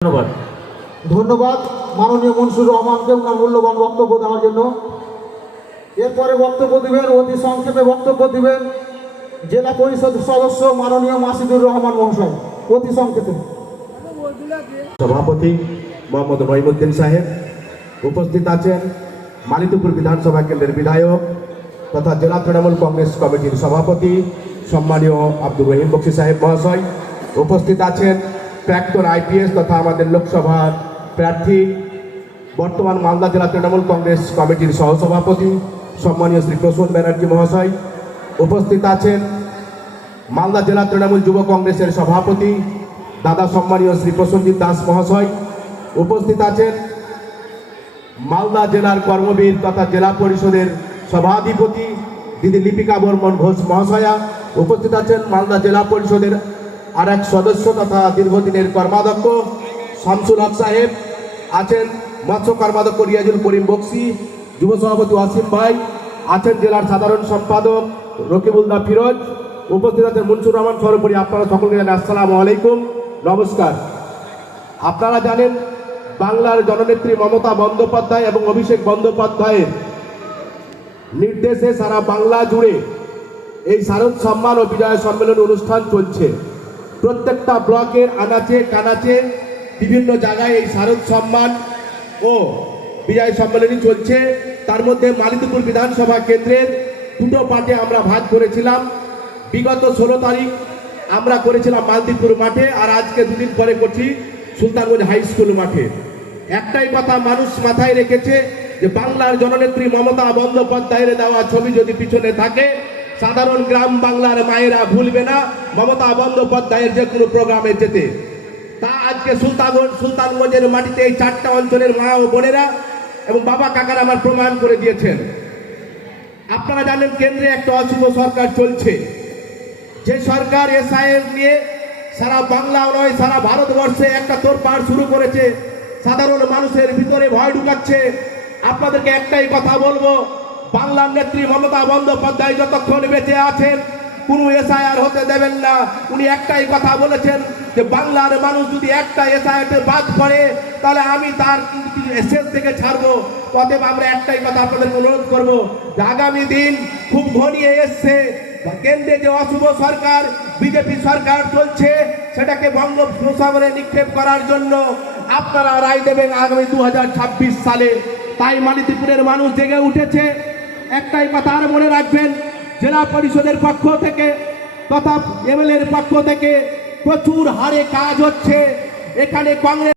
ধন্যবাদ ধন্যবাদ মাননীয় মনসুর রহমানকে ওনার মূল্যবান বক্তব্য দেওয়ার জন্য। এরপরে বক্তব্য দিবেন, অতি সংক্ষেপে বক্তব্য দিবেন জেলা পরিষদ সদস্য মাননীয় মাসিদুর রহমান মহাশয়। অতি সংক্ষেপে। সভাপতি মোহাম্মদ রহিমউদ্দিন সাহেব, উপস্থিত আছেন মালিকপুর বিধানসভা কেন্দ্রের বিধায়ক তথা জেলা তৃণমূল কংগ্রেস কমিটির সভাপতি সম্মানীয় আব্দুর রহিম বক্সি সাহেব মহাশয়, উপস্থিত আছেন প্রাক্তন আইপিএস তথা আমাদের লোকসভার প্রার্থী বর্তমান মালদা জেলা তৃণমূল কংগ্রেস কমিটির সহসভাপতি সম্মানীয় শ্রী প্রসূন ব্যানার্জি মহাশয়, উপস্থিত আছেন মালদা জেলা তৃণমূল যুব কংগ্রেসের সভাপতি দাদা সম্মানীয় শ্রী প্রসেনজিৎ দাস মহাশয়, উপস্থিত আছেন মালদা জেলার কর্মবীর তথা জেলা পরিষদের সভাধিপতি দিদি লিপিকা বর্মন ঘোষ মহাশয়া, উপস্থিত আছেন মালদা জেলা পরিষদের আর এক সদস্য তথা দীর্ঘদিনের কর্মাধ্যক্ষ শামসুল হক সাহেব, আছেন মৎস্য কর্মাধ্যক্ষ রিয়াজুল করিম বক্সি, যুব সভাপতি ওয়াসিম ভাই, আছেন জেলার সাধারণ সম্পাদক রকিবুল্লাহ ফিরোজ, উপস্থিত আছেন মনসুর রহমান। সর্বোপরি আপনারা সকলকে জানাই আসসালামু আলাইকুম, নমস্কার। আপনারা জানেন বাংলার জননেত্রী মমতা বন্দ্যোপাধ্যায় এবং অভিষেক বন্দ্যোপাধ্যায়ের নির্দেশে সারা বাংলা জুড়ে এই শারদ সম্মান ও বিজয় সম্মেলন অনুষ্ঠান চলছে। প্রত্যেকটা ব্লকের আনাচে কানাচে বিভিন্ন জায়গায় এই শারদ সম্মান ও বিজয় সম্মেলনই চলছে। তার মধ্যে মালিকপুর বিধানসভা কেন্দ্রের দুটো পার্টে আমরা ভাগ করেছিলাম। বিগত 16 তারিখ আমরা করেছিলাম মালদীপুর মাঠে, আর আজকে দুদিন পরে করছি সুলতানগঞ্জ হাই স্কুল মাঠে। একটাই কথা মানুষ মাথায় রেখেছে যে বাংলার জননেত্রী মমতা বন্দ্যোপাধ্যায়ের দেওয়া ছবি যদি পিছনে থাকে, সাধারণ গ্রাম বাংলার মায়েরা ভুলবে না মমতা বন্দ্যোপাধ্যায়ের যে কোনো প্রোগ্রামে যেতে। তা আজকে সুলতানগঞ্জের মাটিতে এই 4টা অঞ্চলের মা ও বোনেরা এবং বাবা কাকারা আমার প্রমাণ করে দিয়েছেন। আপনারা জানেন কেন্দ্রে একটা অশুভ সরকার চলছে, যে সরকার এসআইএর নিয়ে সারা বাংলা নয় সারা ভারতবর্ষে একটা তোড়পাড় শুরু করেছে, সাধারণ মানুষের ভিতরে ভয় ঢুকাচ্ছে। আপনাদেরকে একটাই কথা বলবো, বাংলার নেত্রী মমতা বন্দ্যোপাধ্যায় যতক্ষণ বেঁচে আছেন কোনো এসআইআর হতে দেবেন না। উনি একটাই কথা বলেছেন যে বাংলার মানুষ যদি একটা এসআইআর বাদ করে তাহলে আমি তার শেষ থেকে ছাড়বো। অতএব আমরা একটাই কথা আপনাদের অনুরোধ করবো যে আগামী দিন খুব ঘনিয়ে এসছে, কেন্দ্রে যে অশুভ সরকার বিজেপি সরকার চলছে সেটাকে বঙ্গোপসাগরে নিক্ষেপ করার জন্য আপনারা রায় দেবেন আগামী 2026 সালে। তাই মালিকপুরের মানুষ জেগে উঠেছে। একটাই কথা আর মনে রাখবেন, জেলা পরিষদের পক্ষ থেকে তথা এমএলএর পক্ষ থেকে প্রচুর হারে কাজ হচ্ছে। এখানে কংগ্রেস